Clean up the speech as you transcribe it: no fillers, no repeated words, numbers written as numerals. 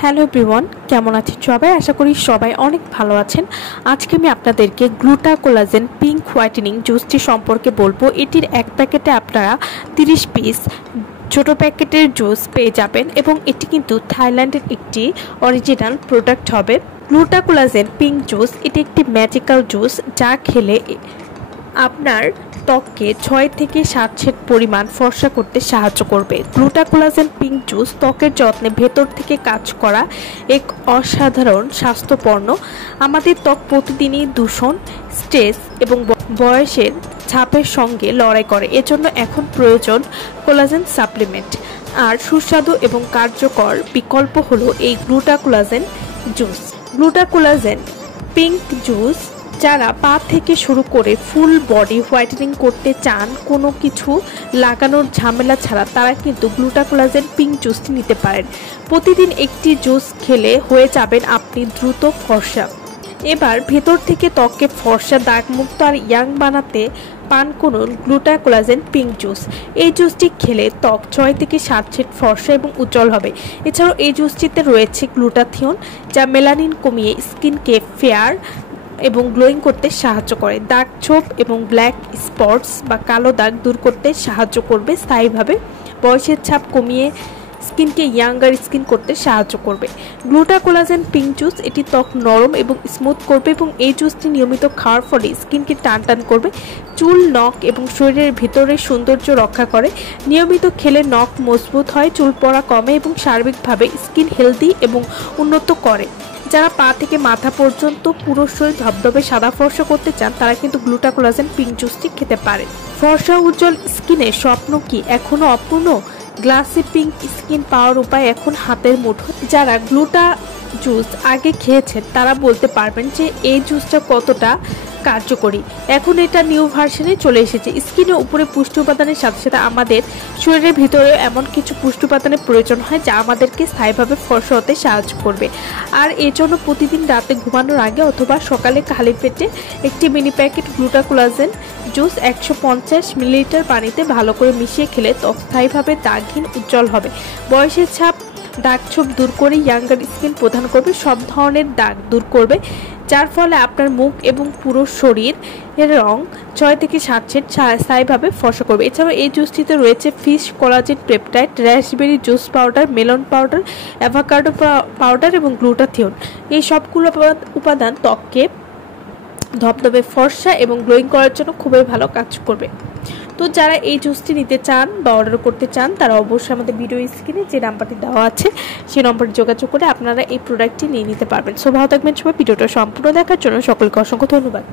Hello everyone, কেমন আছেন সবাই? আশা করি সবাই অনেক ভালো আছেন। আজকে আমি আপনাদেরকে গ্লুটা কোলাজেন পিঙ্ক হোয়াইটেনিং জুসটি সম্পর্কে বলবো। এটির এক প্যাকেটে আপনারা 30 পিস ছোট প্যাকেটের জুস পেয়ে যাবেন এবং এটি কিন্তু থাইল্যান্ডের একটি অরিজিনাল প্রোডাক্ট হবে। গ্লুটা কোলাজেন পিঙ্ক জুস এটি একটি ম্যাজিক্যাল জুস, যা খেলে আপনার ত্বককে 6 থেকে 7 শেড পরিমাণ ফর্সা করতে সাহায্য করবে। গ্লুটা কোলাজেন পিঙ্ক জুস ত্বকের যত্নে ভেতর থেকে কাজ করা এক অসাধারণ স্বাস্থ্যপণ্য। আমাদের ত্বক প্রতিদিনই দূষণ, স্ট্রেস এবং বয়সের ছাপের সঙ্গে লড়াই করে। এজন্য এখন প্রয়োজন কোলাজেন সাপ্লিমেন্ট। আর সুস্বাদু এবং কার্যকর বিকল্প হলো এই গ্লুটা collagen juice. গ্লুটা collagen pink juice যারা পা থেকে শুরু করে ফুল বডি হোয়াইটেনিং করতে চান কোনো কিছু লাগানোর ঝামেলা ছাড়া, তারা কিন্তু গ্লুটা কোলাজেন পিঙ্ক জুসটি নিতে পারেন। প্রতিদিন একটি জুস খেলে হয়ে যাবেন আপনি দ্রুত ফর্সা। এবার ভেতর থেকে ত্বককে ফর্সা, দাগমুক্ত আর ইয়াং বানাতে পান করুন গ্লুটা কোলাজেন পিঙ্ক জুস। এই জুসটি খেলে ত্বক 6 থেকে 7 শেড ফর্সা এবং উজ্জ্বল হবে। এছাড়াও এই জুসটিতে রয়েছে গ্লুটাথিয়ন, যা মেলানিন কমিয়ে স্কিনকে ফেয়ার এবং গ্লোয়িং করতে সাহায্য করে। দাগ ছোপ এবং ব্ল্যাক স্পটস বা কালো দাগ দূর করতে সাহায্য করবে স্থায়ীভাবে। বয়সের ছাপ কমিয়ে স্কিনকে ইয়াঙ্গার স্কিন করতে সাহায্য করবে। গ্লুটা কোলাজেন পিঙ্ক জুস এটি ত্বক নরম এবং স্মুথ করবে এবং এই জুসটি নিয়মিত খাওয়ার ফলে স্কিনকে টান টান করবে। চুল, নখ এবং শরীরের ভিতরের সৌন্দর্য রক্ষা করে। নিয়মিত খেলে নখ মজবুত হয়, চুল পড়া কমে এবং সার্বিকভাবে স্কিন হেলদি এবং উন্নত করে। যারা পা থেকে মাথা পর্যন্ত পুরো শরীর ধবধবে সাদা ফর্সা করতে চান, তারা কিন্তু গ্লুটা কোলাজেন পিঙ্ক জুসটি খেতে পারেন। ফর্সা উজ্জ্বল স্কিনের স্বপ্ন কি এখনো অপূর্ণ? গ্লাসি পিঙ্ক স্কিন পাওয়ার উপায় এখন হাতের মুঠো। যারা গ্লুটা জুস আগে খেয়েছেন তারা বলতে পারবেন যে এই জুসটা কতটা কার্যকরী। এখন এটা নিউ ভার্সনে চলে এসেছে। স্কিনের উপরে পুষ্টি উপাদানের সাথে সাথে আমাদের শরীরের ভিতরে এমন কিছু পুষ্টি উপাদানের প্রয়োজন হয় যা আমাদেরকে স্থায়ীভাবে ফর্সা হতে সাহায্য করবে। আর এর জন্য প্রতিদিন রাতে ঘুমানোর আগে অথবা সকালে খালি পেটে একটি mini packet গ্লুটা collagen juice 150 millilitre পানিতে ভালো করে মিশিয়ে খেলে ত্বক স্থায়ীভাবে দাগহীন, উজ্জ্বল হবে। বয়সের ছাপ, দাগ ছোপ দূর করে ইয়াঙ্গার স্কিন প্রদান করবে। সব ধরনের দাগ দূর করবে, যার ফলে আপনার মুখ এবং পুরো শরীর এর রং 6 থেকে 7 শেড স্থায়ীভাবে ফর্সা করবে। এছাড়াও এই জুসটিতে রয়েছে fish collagen peptide, raspberry juice powder, melon powder, avocado powder এবং গ্লুটাথিয়ন। এই সবগুলো উপাদান ত্বককে ধবধবে ফর্সা এবং গ্লোয়িং করার জন্য খুবই ভালো কাজ করবে। তো যারা এই জুসটি নিতে চান বা অর্ডার করতে চান, তারা অবশ্যই আমাদের ভিডিও স্ক্রিনে যে নাম্বারটি দেওয়া আছে সেই নম্বরে যোগাযোগ করে আপনারা এই প্রোডাক্টটি নিয়ে নিতে পারবেন। সো ভালো থাকবেন সবাই। ভিডিওটা সম্পূর্ণ দেখার জন্য সকলকে অসংখ্য ধন্যবাদ।